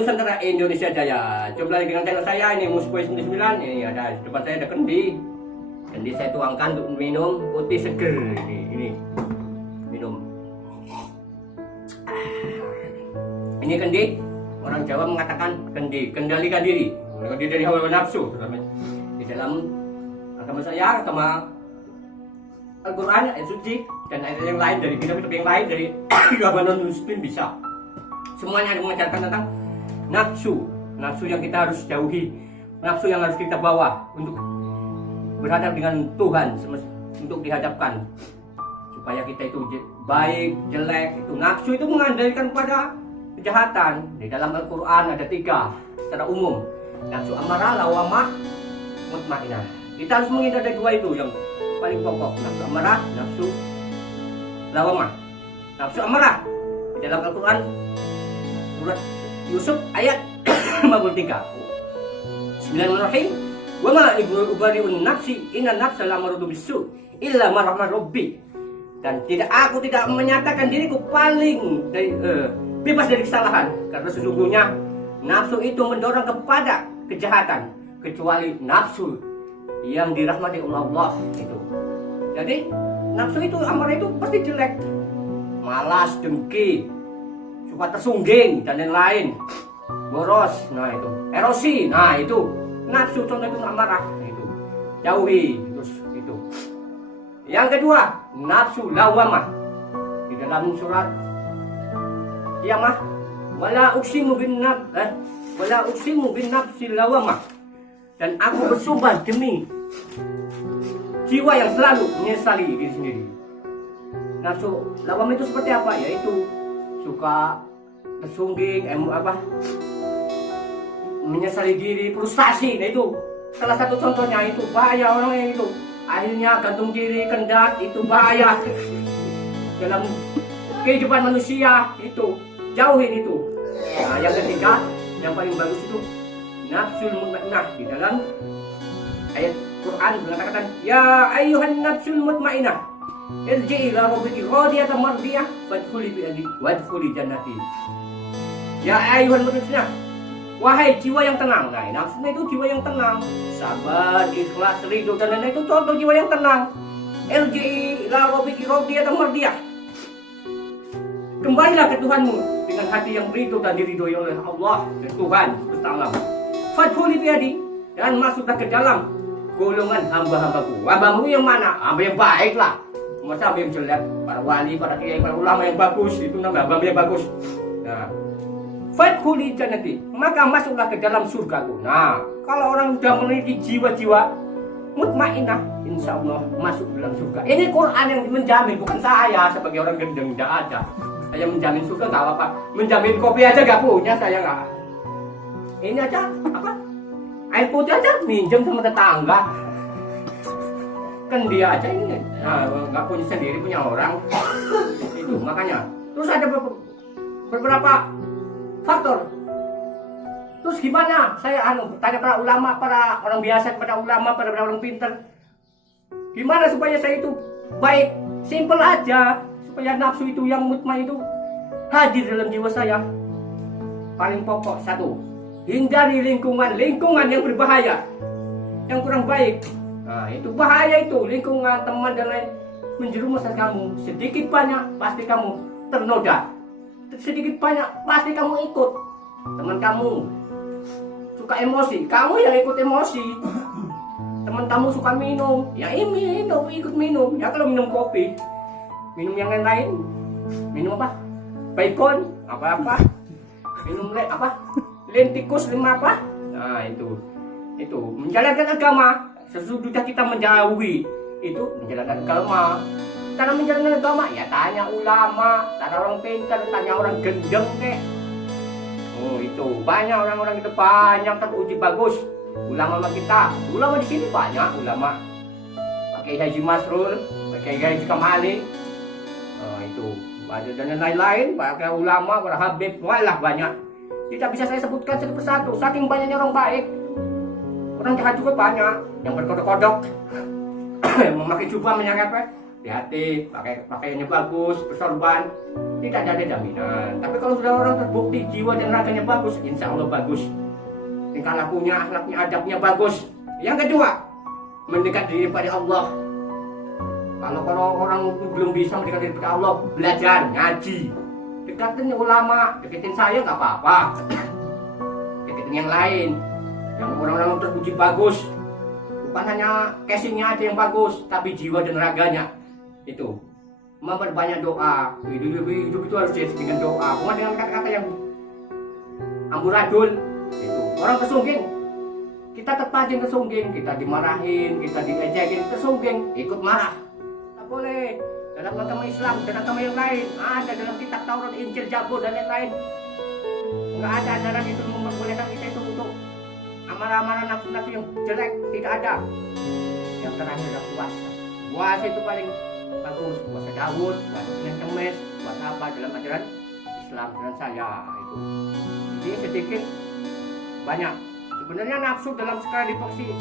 Nusantara Indonesia Jaya. Jumpa lagi dengan channel saya ini Musboy 99. Ini ada di depan saya ada kendi. Kendi saya tuangkan untuk minum putih seger. Ini minum. Ini kendi. Orang Jawa mengatakan kendi, kendalikan diri. Kendali dari hawa nafsu. Di dalam agama saya, agama Al-Quran, ayat suci dan ayat yang lain dari kitab-kitab yang lain dari agama non-muslim bisa. Semuanya ada mengajarkan tentang nafsu yang kita harus jauhi, nafsu yang harus kita bawa untuk berhadap dengan Tuhan, untuk dihadapkan supaya kita itu baik, jelek. Itu nafsu itu mengandalkan pada kejahatan. Di dalam Al-Quran ada 3 secara umum, nafsu amarah, lawamah, mutmainah. Kita harus menghindari 2 itu yang paling pokok, nafsu amarah, nafsu lawamah. Nafsu amarah di dalam Al-Quran surat Yusuf ayat 53. Bismillahirrahmanirrahim. Wa ma ubari'un nafsi inna nafsa la'amratu bisu illa ma rahmar rabbi. Dan aku tidak menyatakan diriku paling bebas dari kesalahan, karena sesungguhnya nafsu itu mendorong kepada kejahatan kecuali nafsu yang dirahmati oleh Allah itu. Jadi nafsu itu amarah itu pasti jelek, malas, dengki, suka tersungging dan lain-lain, boros, nah itu, erosi, nah itu nafsu, contoh itu amarah, itu jauhi terus itu. Yang kedua, nafsu lawamah di dalam surat Qiyamah, wala uqsimu bin nafsil lawamah, dan aku bersumpah demi jiwa yang selalu menyesali diri sendiri. Nafsu lawamah itu seperti apa? Yaitu suka tersungging, menyesali diri, frustasi. Nah itu salah satu contohnya, itu bahaya orang yang itu akhirnya gantung diri, kendat, itu bahaya dalam kehidupan manusia. Itu jauhin itu. Nah, yang ketiga yang paling bagus itu nafsul mutmainah. Di dalam ayat Quran mengatakan, ya ayyuhan nafsul mutmainah irji'i ila rabbiki radiyatan mardiyah fadkhuli bi adi wadkhuli jannati. Ya ayyuhan nafsul, wahai jiwa yang tenang. Nah, nafsunya itu jiwa yang tenang, sabar, ikhlas, ridho, dan lain-lain. Itu contoh jiwa yang tenang. Irji'i ila rabbiki radiyatan mardiyah, kembalilah ke Tuhanmu dengan hati yang ridho dan diridhoi oleh Allah dan Tuhan semesta alam. Fadkhuli bi adi, dan masuklah ke dalam golongan hamba-hambaku. Hambamu yang mana? Hamba yang baik lah. Masa hamba yang jelek? Para wali, para kiai, para ulama yang bagus, itu nama hamba yang bagus. Nah, fadkhuli jannati, maka masuklah ke dalam surgaku. Nah, kalau orang sudah memiliki jiwa-jiwa mutmainah, insya Allah masuk dalam surga. Ini Quran yang menjamin, bukan saya sebagai orang gendeng, tidak ada. Saya menjamin surga nggak apa-apa. Menjamin kopi aja nggak punya, saya nggak. Ini aja apa? Air putih aja minjem sama tetangga. Kan dia aja ini nggak punya sendiri, punya orang. Itu makanya. Terus ada beberapa faktor. Terus gimana? Saya tanya para ulama, para orang biasa, kepada ulama, para orang pintar. Gimana supaya saya itu baik? Simple aja. Supaya nafsu itu yang mutmain itu hadir dalam jiwa saya. Paling pokok 1, hindari lingkungan yang berbahaya, yang kurang baik. Nah, itu bahaya itu, lingkungan, teman dan lain menjerumuskan kamu. Sedikit banyak pasti kamu ternoda. Sedikit banyak pasti kamu ikut. Teman kamu suka emosi, kamu ya ikut emosi. Teman kamu suka minum, ya ini ikut minum. Ya kalau minum kopi, minum yang lain, minum apa? Baikon, apa? Minum lentikus 5 apa? Nah itu menjalankan agama. Sesudah kita menjauhi itu menjalankan agama. Cara menjalankan agama ya tanya ulama, tanya orang pintar, tanya orang gendeng kek. Oh itu banyak orang-orang itu banyak teruji bagus. Ulama kita, ulama di sini banyak ulama. Pakai Haji Masrur, pakai Haji Kamali. Itu banyak dan lain-lain. Pakai ulama, para habib, walah banyak. Tidak bisa saya sebutkan satu persatu, saking banyaknya orang baik. Orang jahat juga banyak, yang berkodok-kodok, memakai jubah, hati, pakaiannya bagus, bersorban, tidak ada jaminan. Tapi kalau sudah orang terbukti jiwa dan raganya bagus, insya Allah bagus. Tingkah lakunya, akhlaknya, adabnya bagus. Yang kedua, mendekat diri pada Allah. Kalau orang belum bisa mendekat diri pada Allah, belajar, ngaji. Dekatin ulama, deketin saya nggak apa-apa. Deketin yang lain, yang orang-orang terpuji bagus. Bukan hanya casingnya aja yang bagus, tapi jiwa dan raganya itu. Memperbanyak doa. Hidup itu harus diisi dengan doa, bukan dengan kata-kata yang amburadul. Itu orang kesungging, kita terpancing kesungging, kita dimarahin, kita dilejekin, kesungging, ikut marah. Tak boleh. Dalam agama Islam dan agama yang lain ada dalam kitab Taurat, Injil, Zabur dan lain-lain. Nggak ada ajaran itu memperbolehkan kita itu untuk amarah-amarah nafsu-nafsu yang jelek, tidak ada. Yang terakhir adalah puasa. Puasa itu paling bagus. Puasa Daud, puasa Senin Kemis, puasa apa dalam ajaran Islam dan saya itu. Jadi sedikit banyak. Sebenarnya nafsu dalam skala dimensi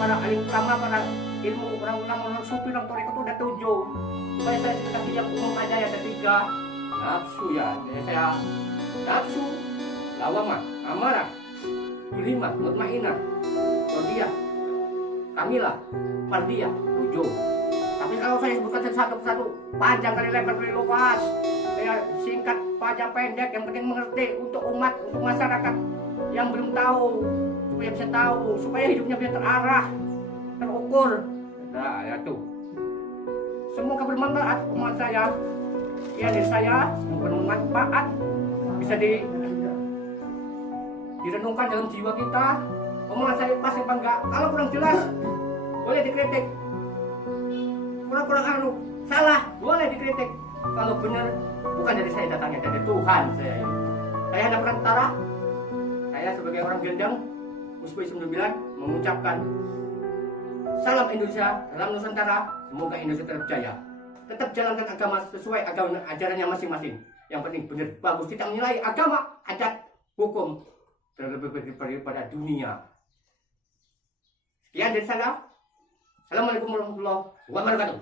para alim ulama, para ilmu orang ulama, orang sufi, orang tarekat itu ada 7. Supaya saya kasih yang umum aja ya, ada 3. Nafsu ya. Jadi saya nafsu, lawamah, amarah, Mulhimah, mutmainah, Qadiyah, Kamilah, Fardiyah, 7. Tapi kalau saya sebutkan satu persatu, panjang kali lebar kali luas. Saya singkat, panjang pendek, yang penting mengerti untuk umat, untuk masyarakat yang belum tahu, supaya bisa tahu, supaya hidupnya bisa terarah, terukur. Nah, ya tuh. Semoga bermanfaat umat saya. Ya, dari saya semoga bermanfaat, bisa direnungkan dalam jiwa kita. Omongan saya pas apa enggak? Kalau kurang jelas, boleh dikritik. Kurang salah, boleh dikritik. Kalau benar, bukan dari saya datangnya, dari Tuhan saya ini. Saya ada perantara. Saya sebagai orang gendang, Musbih 9 mengucapkan salam Indonesia, salam Nusantara. Semoga Indonesia tetap jaya. Tetap jalankan agama sesuai agama ajarannya masing-masing. Yang penting benar, bagus, tidak menilai agama, adat, hukum terlebih daripada dunia. Sekian dari saya. Assalamualaikum warahmatullahi wabarakatuh.